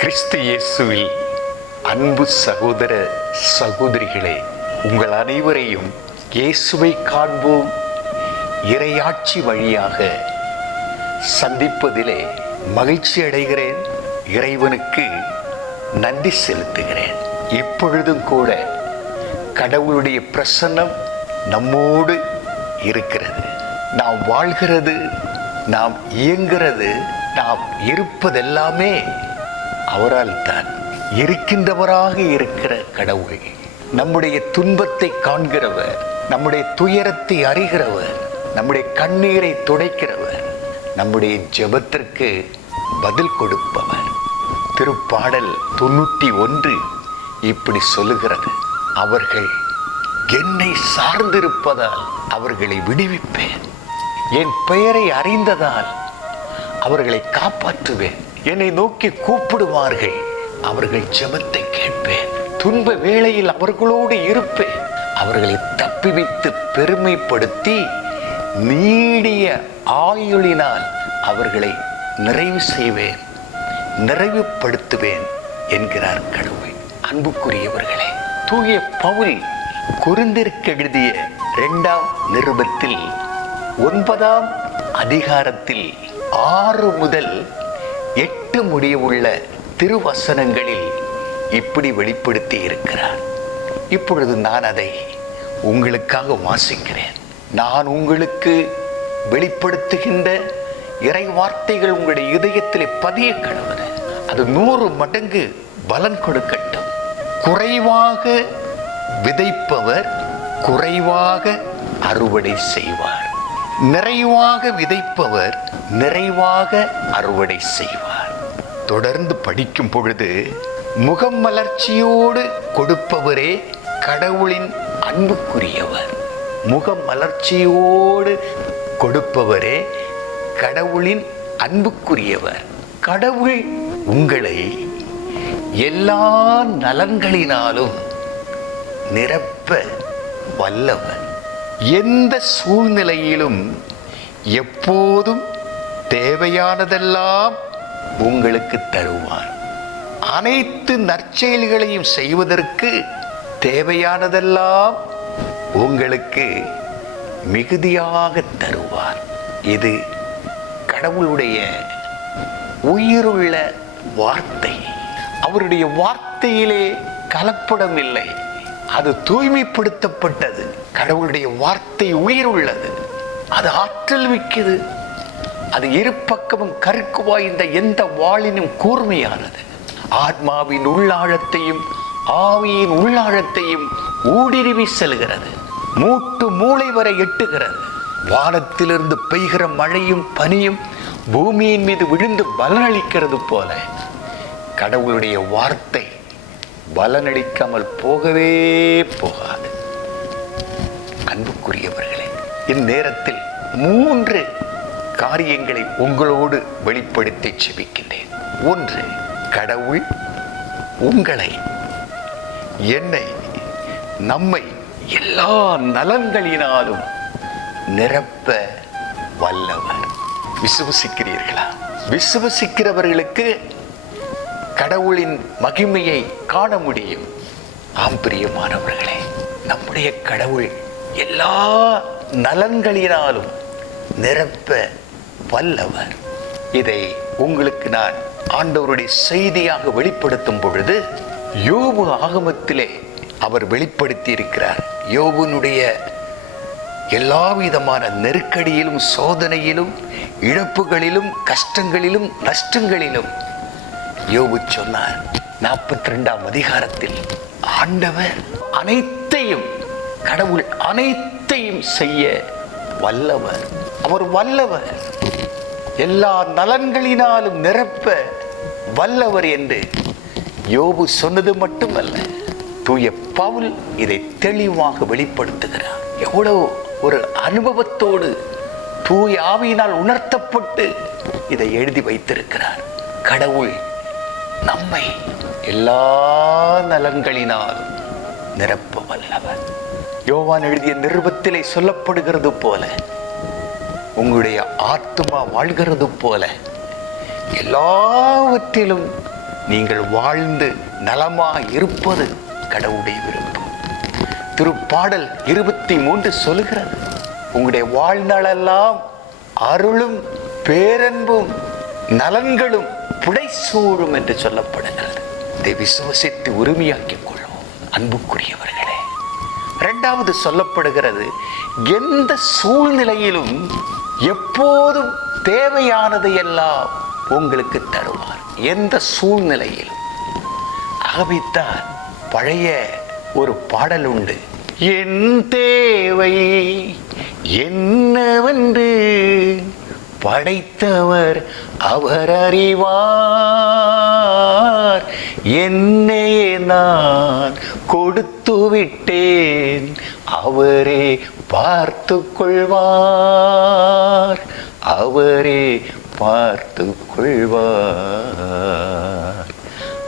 கிறிஸ்து இயேசுவில் அன்பு சகோதர சகோதரிகளே, உங்கள் அனைவரையும் இயேசுவை காண்போம் இறையாட்சி வழியாக சந்திப்பதிலே மகிழ்ச்சி அடைகிறேன். இறைவனுக்கு நன்றி செலுத்துகிறேன். இப்பொழுதும் கூட கடவுளுடைய பிரசன்னம் நம்மோடு இருக்கிறது. நாம் வாழ்கிறது, நாம் இயங்குறது, நாம் இருப்பதெல்லாமே அவரால் தான். இருக்கின்றவராக இருக்கிற கடவுள், நம்முடைய துன்பத்தை காண்கிறவர், நம்முடைய துயரத்தை அறிகிறவர், நம்முடைய கண்ணீரை துடைக்கிறவர், நம்முடைய ஜெபத்திற்கு பதில் கொடுப்பவர். திருப்பாடல் 91 இப்படி சொல்லுகிறது: அவர்கள் என்னை சார்ந்திருப்பதால் அவர்களை விடுவிப்பேன், என் பெயரை அறிந்ததால் அவர்களை காப்பாற்றுவேன். என்னை நோக்கி கூப்பிடுவார்கள், அவர்கள் ஜெபத்தை கேட்பேன். துன்ப வேளையில் அவர்களோடு இருப்பேன். அவர்களை தப்பிவித்து பெருமைப்படுத்தி நீடிய ஆயுளினால் அவர்களை நிறைவு செய்வேன், நிறைவுபடுத்துவேன் என்கிறார் கடவுள். அன்புக்குரியவர்களே, தூய பவுல் கொரிந்தியருக்கு எழுதிய 2ஆம் நிருபத்தில் 9ஆம் அதிகாரத்தில் 6 முதல் 8 முடிய உள்ள திருவசனங்களில் இப்படி வெளிப்படுத்தி இருக்கிறார். இப்பொழுது நான் அதை உங்களுக்காக வாசிக்கிறேன். நான் உங்களுக்கு வெளிப்படுத்துகின்ற இறை வார்த்தைகள் உங்களுடைய இதயத்திலே பதிய கடவுது. அது 100 மடங்கு பலன் கொடுக்கட்டும். குறைவாக விதைப்பவர் குறைவாக அறுவடை செய்வார், நிறைவாக விதைப்பவர் நிறைவாக அறுவடை செய்வார். தொடர்ந்து படிக்கும் பொழுது, முகம் மலர்ச்சியோடு கொடுப்பவரே கடவுளின் அன்புக்குரியவர். முகம் மலர்ச்சியோடு கொடுப்பவரே கடவுளின் அன்புக்குரியவர். கடவுள் உங்களை எல்லா நலன்களினாலும் நிரப்ப வல்லவர். எந்த சூழ்நிலையிலும் எப்போதும் தேவையானதெல்லாம் உங்களுக்கு தருவார். அனைத்து நற்செயல்களையும் செய்வதற்கு தேவையானதெல்லாம் உங்களுக்கு மிகுதியாக தருவார். இது கடவுளுடைய உயிருள்ள வார்த்தை. அவருடைய வார்த்தையிலே கலப்படம் இல்லை, அது தூய்மைப்படுத்தப்பட்டது. கடவுளுடைய வார்த்தை உயிர் உள்ளது, அது ஆற்றல் மிக்கது, அது இரு பக்கமும் கருக்கு வாய்ந்த எந்த வாளினும் கூர்மையானது. ஆத்மாவின் உள்ளாழத்தையும் ஆவியின் உள்ளாழத்தையும் ஊடுருவி செல்கிறது, மூட்டு மூளை வரை எட்டுகிறது. வானத்திலிருந்து பெய்கிற மழையும் பனியும் பூமியின் மீது விழுந்து பலனளிக்கிறது போல கடவுளுடைய வார்த்தை பலனளிக்காமல் போகவே போகாது. அன்புக்குரியவர்களே, இந்நேரத்தில் 3 காரியங்களை உங்களோடு வெளிப்படுத்தி செபிக்கின்றேன். 1, கடவுள் உங்களை, என்னை, நம்மை எல்லா நலன்களினாலும் நிரப்ப வல்லவர். விசுவசிக்கிறீர்களா? விசுவசிக்கிறவர்களுக்கு கடவுளின் மகிமையை காண முடியும். ஆம் பிரியமானவர்களே, நம்முடைய கடவுள் எல்லா நலன்களினாலும் நிரப்ப வல்லவர். இதை உங்களுக்கு நான் ஆண்டவருடைய செய்தியாக வெளிப்படுத்தும் பொழுது யோபு ஆகமத்திலே அவர் வெளிப்படுத்தி இருக்கிறார். யோபுனுடைய எல்லா விதமான நெருக்கடியிலும், சோதனையிலும், இழப்புகளிலும், கஷ்டங்களிலும், நஷ்டங்களிலும் யோபு சொன்னார். 42ஆம் அதிகாரத்தில் ஆண்டவர் அனைத்தையும், கடவுள் அனைத்தையும் செய்ய வல்லவர். அவர் வல்லவர், எல்லா நலன்களினாலும் நிரப்ப வல்லவர் என்று யோபு சொன்னது மட்டுமல்ல, தூய பவுல் இதை தெளிவாக வெளிப்படுத்துகிறார். எவ்வளவு ஒரு அனுபவத்தோடு தூய ஆவியினால் உணர்த்தப்பட்டு இதை எழுதி வைத்திருக்கிறார். கடவுள் நம்மை எல்லா நலன்களினாலும் நிரப்ப வல்லவர். யோவான் எழுதிய நிருபத்திலே சொல்லப்படுகிறது போல, உங்களுடைய ஆத்துமா வாழ்கிறது போல எல்லாவற்றிலும் நீங்கள் வாழ்ந்து நலமாய் இருப்பது கடவுளுடைய விருப்பம். திருப்பாடல் 23 சொல்லுகிறது, உங்களுடைய வாழ்நாளெல்லாம் அருளும் பேரன்பும் நலன்களும் புடைசூழும் என்று சொல்லப்படுகிறது. இதை விசுவசித்து உரிமையாக்கிக் கொள்வோம் அன்புக்குரியவர்களே. இரண்டாவது சொல்லப்படுகிறது, எந்த சூழ்நிலையிலும் எப்போதும் தேவையானதை எல்லாம் உங்களுக்கு தருவார். எந்த சூழ்நிலையிலும். ஆகவேத்தான் பழைய ஒரு பாடல் உண்டு, என் தேவை என்னவென்று படைத்தவர் அவர் அறிவார், என்னையே நான் கொடுத்து விட்டேன் அவரே பார்த்து கொள்வார், அவரே பார்த்து கொள்வார்.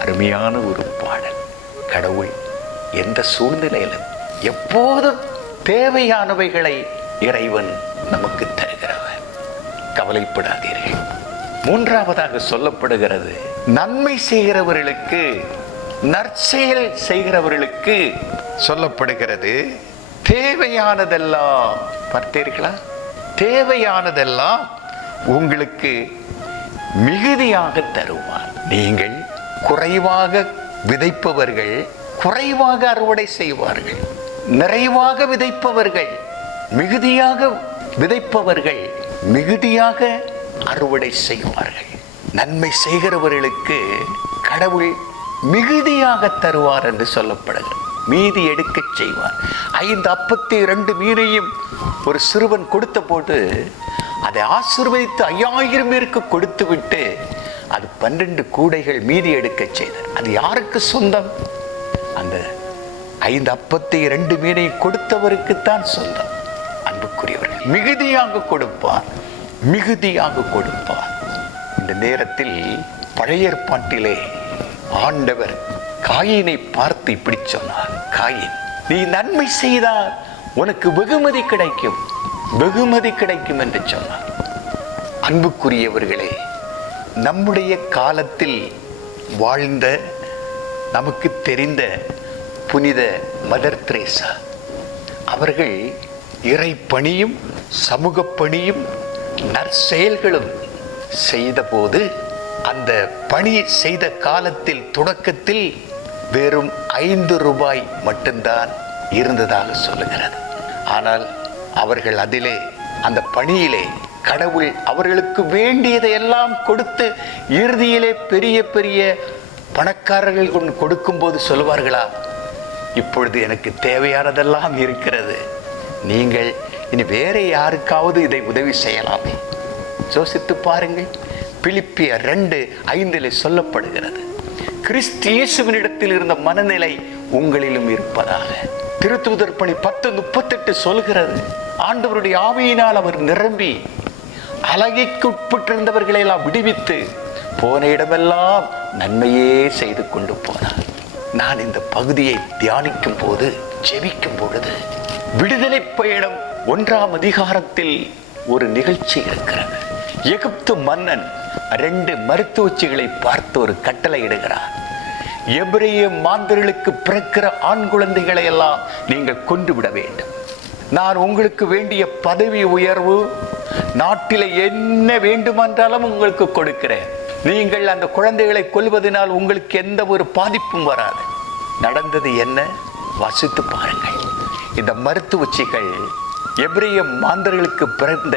அருமையான ஒரு பாடல். கடவுள் எந்த சூழ்நிலையிலும் எப்போதும் தேவையானவைகளை இறைவன் நமக்கு தருகிறவர். கவலைப்படாதீர்கள். மூன்றாவதாக சொல்லப்படுகிறது, நன்மை செய்கிறவர்களுக்கு நற்செயல் செய்கிறவர்களுக்கு சொல்லப்படுகிறது, தேவையானதெல்லாம் பார்த்தீர்களா, தேவையானதெல்லாம் உங்களுக்கு மிகுதியாக தருவார். நீங்கள் குறைவாக விதைப்பவர்கள் குறைவாக அறுவடை செய்வார்கள், நிறைவாக விதைப்பவர்கள் மிகுதியாக விதைப்பவர்கள் மிகுதியாக அறுவடை செய்வார்கள். நன்மை செய்கிறவர்களுக்கு கடவுள் மிகுதியாக தருவார் என்று சொல்லப்படுகிறது. மீதி எடுக்க செய்வார். 5 அப்பத்தை 2 மீனையும் ஒரு சிறுவன் கொடுத்த போது அதை ஆசீர்வதித்து 5000 பேருக்கு கொடுத்து விட்டு அது 12 கூடைகள் மீதி எடுக்க செய்தார். அது யாருக்கு சொந்தம்? அந்த 5 அப்பத்தை 2 மீனையும் கொடுத்தவருக்குத்தான் சொந்தம். அன்புக்குரியவர்கள், மிகுதியாக கொடுப்பார், மிகுதியாக கொடுப்பார். இந்த நேரத்தில் பழைய ஏற்பாட்டிலே ஆண்டவர் காயினை பார்த்து இப்படி சொன்னார், காயின், நீ நன்மை செய்தால் உனக்கு வெகுமதி கிடைக்கும், வெகுமதி கிடைக்கும் என்று சொன்னார். அன்புக்குரியவர்களே, நம்முடைய காலத்தில் வாழ்ந்த நமக்கு தெரிந்த புனித மதர் தெரேசா அவர்கள் இறை பணியும் சமூக பணியும் நற்செயல்களும் செய்த போது, அந்த பணி செய்த காலத்தில் தொடக்கத்தில் வெறும் 5 ரூபாய் மட்டும்தான் இருந்ததாக சொல்லுகிறது. ஆனால் அவர்கள் அதிலே அந்த பணியிலே கடவுள் அவர்களுக்கு வேண்டியதை எல்லாம் கொடுத்து இறுதியிலே பெரிய பெரிய பணக்காரர்கள் கொண்டு கொடுக்கும் போது சொல்லுவார்களா, இப்பொழுது எனக்கு தேவையானதெல்லாம் இருக்கிறது, நீங்கள் இனி வேற யாருக்காவது இதை உதவி செய்யலாமே. யோசித்து பாருங்கள். பிலிப்பியர் 2:5 சொல்லப்படுகிறது, கிறிஸ்து இயேசுவினிடத்தில் இருந்த மனநிலை உங்களிலும் இருப்பதாக. திருத்தூதர் பணி 10:38 சொல்கிறது, ஆண்டவருடைய ஆவியினால் அவர் நிரம்பி அழகிக்கு உட்பட்டிருந்தவர்களை எல்லாம் விடுவித்து போன இடமெல்லாம் நன்மையே செய்து கொண்டு போனார். நான் இந்த பகுதியை தியானிக்கும் போது, ஜெபிக்கும் பொழுது, விடுதலை பயணம் 1ஆம் அதிகாரத்தில் ஒரு நிகழ்ச்சி இருக்கிறது. எகிப்து மன்னன் 2 மருத்துவச்சிகளை பார்த்து ஒரு கட்டளை இடுகிறார், எபிரேய மாந்தர்களுக்கு பிறக்கிற ஆண் குழந்தைகளை எல்லாம் நீங்கள் கொண்டு விட வேண்டும். நான் உங்களுக்கு வேண்டிய பதவி உயர்வு, நாட்டில் என்ன வேண்டுமென்றாலும் உங்களுக்கு கொடுக்கிறேன். நீங்கள் அந்த குழந்தைகளை கொல்வதனால் உங்களுக்கு எந்த ஒரு பாதிப்பும் வராது. நடந்தது என்ன? வாசித்து பாருங்கள். இந்த மருத்துவச்சிகள் எபிரேய மாந்தர்களுக்கு பிறந்த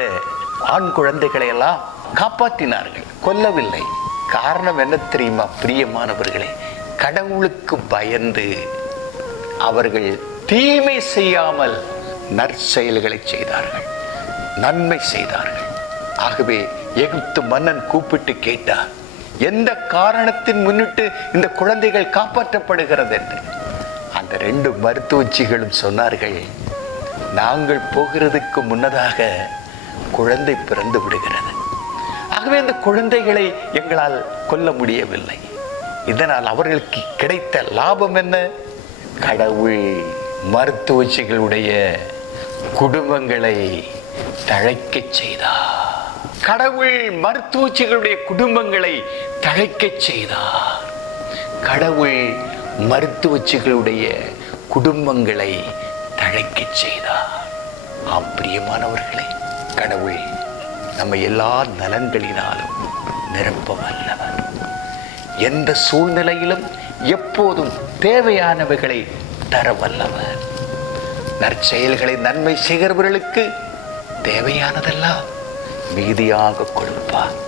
ஆண் குழந்தைகளை எல்லாம் காப்பாற்றினார்கள், கொல்லவில்லை. காரணம் என்ன தெரியுமா பிரியமானவர்களே? கடவுளுக்கு பயந்து அவர்கள் தீமை செய்யாமல் நற்செயல்களை செய்தார்கள், நன்மை செய்தார்கள். ஆகவே எகிப்து மன்னன் கூப்பிட்டு கேட்டார், எந்த காரணத்தின் முன்னிட்டு இந்த குழந்தைகள் காப்பாற்றப்படுகிறது என்று. அந்த 2 மருத்துவச்சிகளும் சொன்னார்கள், நாங்கள் போகிறதுக்கு முன்னதாக குழந்தை பிறந்து விடுகிறது. ஆகவே அந்த குழந்தைகளை எங்களால் கொல்ல முடியவில்லை. இதனால் அவர்களுக்கு கிடைத்த லாபம் என்ன? கடவுள் மருத்துவச்சிகளுடைய குடும்பங்களை தழைக்க செய்தார். கடவுள் மருத்துவச்சிகளுடைய குடும்பங்களை தழைக்க செய்தார். கடவுள் மருத்துவச்சிகளுடைய குடும்பங்களை தழைக்கச் செய்தார். ஆம் பிரியமானவர்களே, கடவுள் நம்ம எல்லா நலன்களினாலும் நிரப்ப வல்லவர். எந்த சூழ்நிலையிலும் எப்போதும் தேவையானவைகளை தர வல்லவர். நற்செயல்களை நன்மை செய்கிறவர்களுக்கு தேவையானதெல்லாம் மீதியாக கொடுப்பார்.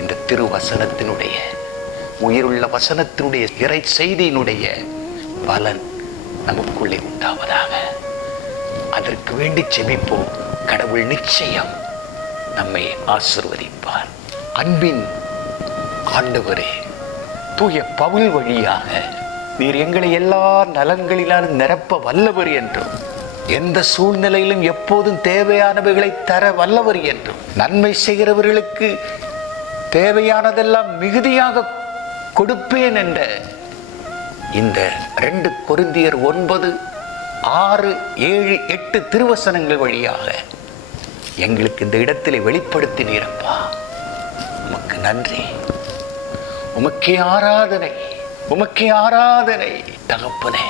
இந்த திருவசனத்தினுடைய, உயிருள்ள வசனத்தினுடைய இறை செய்தியினுடைய பலன் நமக்குள்ளே உண்டாவதாக. அதற்கு வேண்டி செபிப்போம். கடவுள் நிச்சயம் நம்மை ஆசீர்வதிப்பார். அன்பின் ஆண்டவரே, தூய பவுல் வழியாக நீர் எங்களை எல்லா நலன்களினாலும் நிரப்ப வல்லவர் என்றும், எந்த சூழ்நிலையிலும் எப்போதும் தேவையானவைகளை தர வல்லவர் என்றும், நன்மை செய்கிறவர்களுக்கு தேவையானதெல்லாம் மிகுதியாக கொடுப்பேன் என்ற இந்த 2 கொரிந்தியர் 9, 6, 7, 8 திருவசனங்கள் வழியாக எங்களுக்கு இந்த இடத்திலே வெளிப்படுத்தினீரப்பா. உமக்கு நன்றி, உமக்கே ஆராதனை, உமக்கே ஆராதனை தகப்பனே.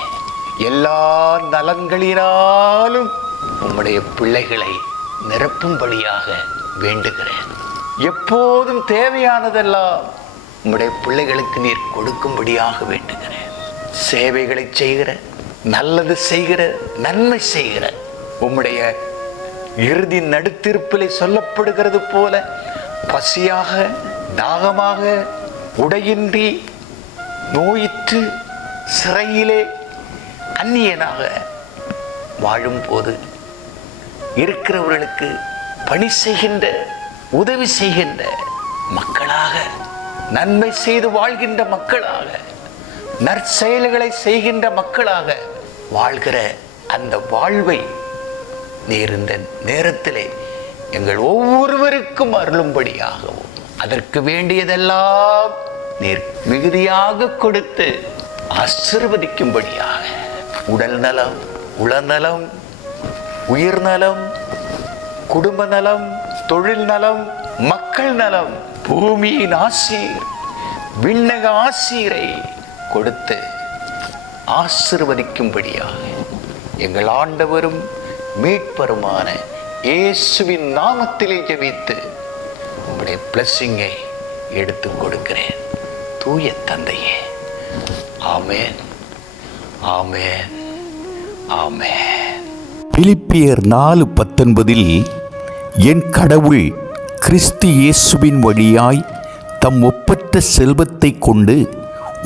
எல்லா நலன்களினாலும் உம்முடைய பிள்ளைகளை நிரப்பும்படியாக வேண்டுகிறேன். எப்போதும் தேவையானதெல்லாம் உம்முடைய பிள்ளைகளுக்கு நீர் கொடுக்கும்படியாக வேண்டுகிறேன். சேவைகளை செய்கிற, நல்லது செய்கிற, நன்மை செய்கிற உம்முடைய இறுதி நடுத்திருப்பிலே சொல்லப்படுகிறது போல பசியாக, தாகமாக, உடையின்றி, நோயிற்று, சிறையிலே அந்நியனாக வாழும் போது இருக்கிறவர்களுக்கு பணி செய்கின்ற, உதவி செய்கின்ற மக்களாக, நன்மை செய்து வாழ்கின்ற மக்களாக, நற்செயல்களை செய்கின்ற மக்களாக வாழ்கிற அந்த வாழ்வை நீர் இந்த நேரத்திலே எங்கள் ஒவ்வொருவருக்கும் அருளும்படியாகவும், அதற்கு வேண்டியதெல்லாம் நீர் மிகுதியாக கொடுத்து ஆசீர்வதிக்கும்படியாக, உடல் நலம், உளநலம், உயிர் நலம், குடும்ப நலம், தொழில் நலம், மக்கள் நலம், பூமியின் ஆசீர், விண்ணக ஆசீரை கொடுத்து ஆசீர்வதிக்கும்படியாக எங்கள் ஆண்டவரும் மீட்பருமான இயேசுவின் நாமத்திலே ஜெபித்து உங்களுடைய பிளஸிங்கை எடுத்து கொடுக்கிறேன். தூய தந்தையே, ஆமென், ஆமென், ஆமென். பிலிப்பியர் 4:19 என் கடவுள் கிறிஸ்து இயேசுவின் வழியாய் தம் ஒப்பற்ற செல்வத்தை கொண்டு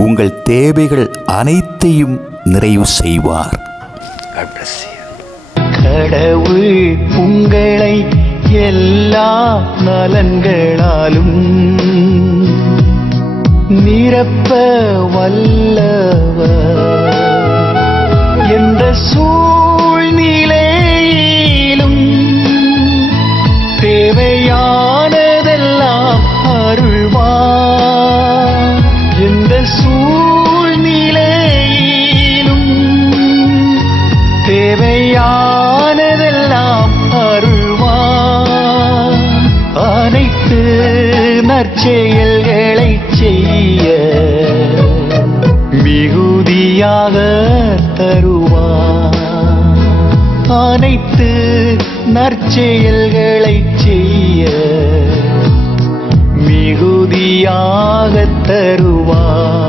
உங்கள் தேவைகள் அனைத்தையும் நிறைவு செய்வார். கடவுள் உங்களை எல்லா நலன்களாலும் நிரப்ப வல்லவர். எந்த சூழ்நிலையிலும் தேவையானதெல்லாம் அருள்வார். எந்த சூழ்நிலையிலும் தேவையானதெல்லாம் அருள்வார். அனைத்து நற்செயல்களை செய்ய மிகுதியாக தருவார். அனைத்து நற்செயல்களை செய்ய மிகுதியாக தருவார்.